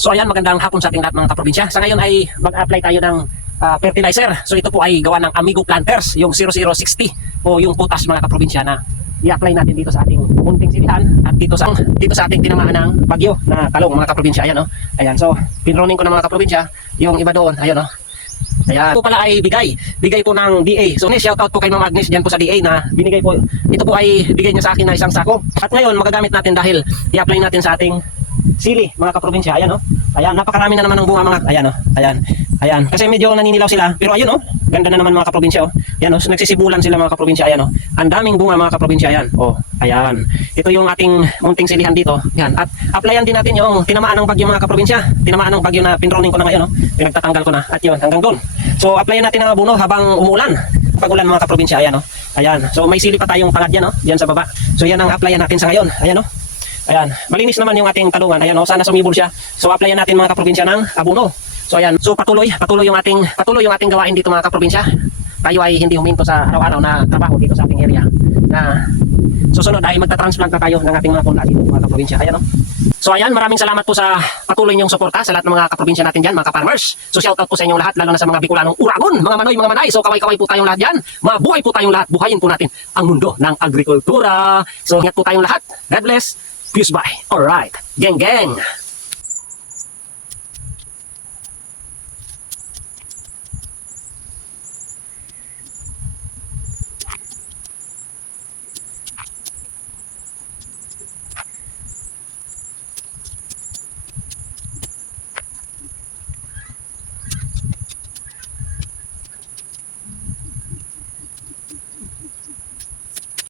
So ayan, magandang hapon sa ating lahat mga kaprobinsya. Sa ngayon ay mag-apply tayo ng fertilizer. So ito po ay gawa ng Amigo Planters, yung 0060 o yung potas mga kaprobinsya na i-apply natin dito sa ating munting silihan at dito sa ating tinamaan ng bagyo na talong mga kaprobinsya. Ayan, no? Ayan, so pinroning ko ng mga kaprobinsya, yung iba doon, ayun, no? Ayan. Ito pala ay bigay po ng DA. So shout out po kay Ma'am Agnes diyan po sa DA na binigay po. Ito po ay bigay niya sa akin na isang sako. At ngayon magagamit natin dahil i-apply natin sa ating sili mga kaprobinsya. Ayan, no? Ayan, napakarami na naman ng bunga mga, ayan, no? Ayan. Ayan, kasi medyo naninilaw sila, pero ayun, oh, ganda na naman mga kaprobinsya, oh. Ayan, oh, so nagsisibulan sila mga kaprobinsya, ayan, oh. Ang daming bunga mga kaprobinsya, ayan. Oh, ayan. Ito yung ating munting silihan dito. Ayan, at applyan din natin yung tinamaan ng bagyo mga kaprobinsya. Tinamaan ng bagyo na pinroning ko na ngayon, oh. Pinagtatanggal ko na at yun, hanggang doon. So applyan natin ang abono habang umuulan. Pag-ulan mga kaprobinsya, ayan, oh. Ayan. So may sili pa tayong palad yan, oh, diyan sa baba. So yan ang applyan natin sa ngayon. Ayan, oh. Ayan, malinis naman yung ating talungan. Ayan, oh, sana sumibol siya. So applyan natin mga kaprobinsya ng abono. So ayan, so patuloy yung ating gawain dito mga kaprobinsya. Tayo ay hindi huminto sa araw-araw na trabaho dito sa ating area. Na susunod ay magta-transplant na tayo ng ating mga punla dito mga kaprobinsya. Ayan, oh. So ayan, maraming salamat po sa patuloy niyong suporta sa lahat ng mga kaprobinsya natin diyan, mga ka-farmers. So shout out po sa inyong lahat, lalo na sa mga Bicolanong Uragon, mga Manoy, mga Manay. So kaway-kaway po tayong lahat diyan. Mabuhay po tayong lahat. Buhayin po natin ang mundo ng agrikultura. So ingat po tayong lahat. God bless. Peace bye. All right. Geng geng.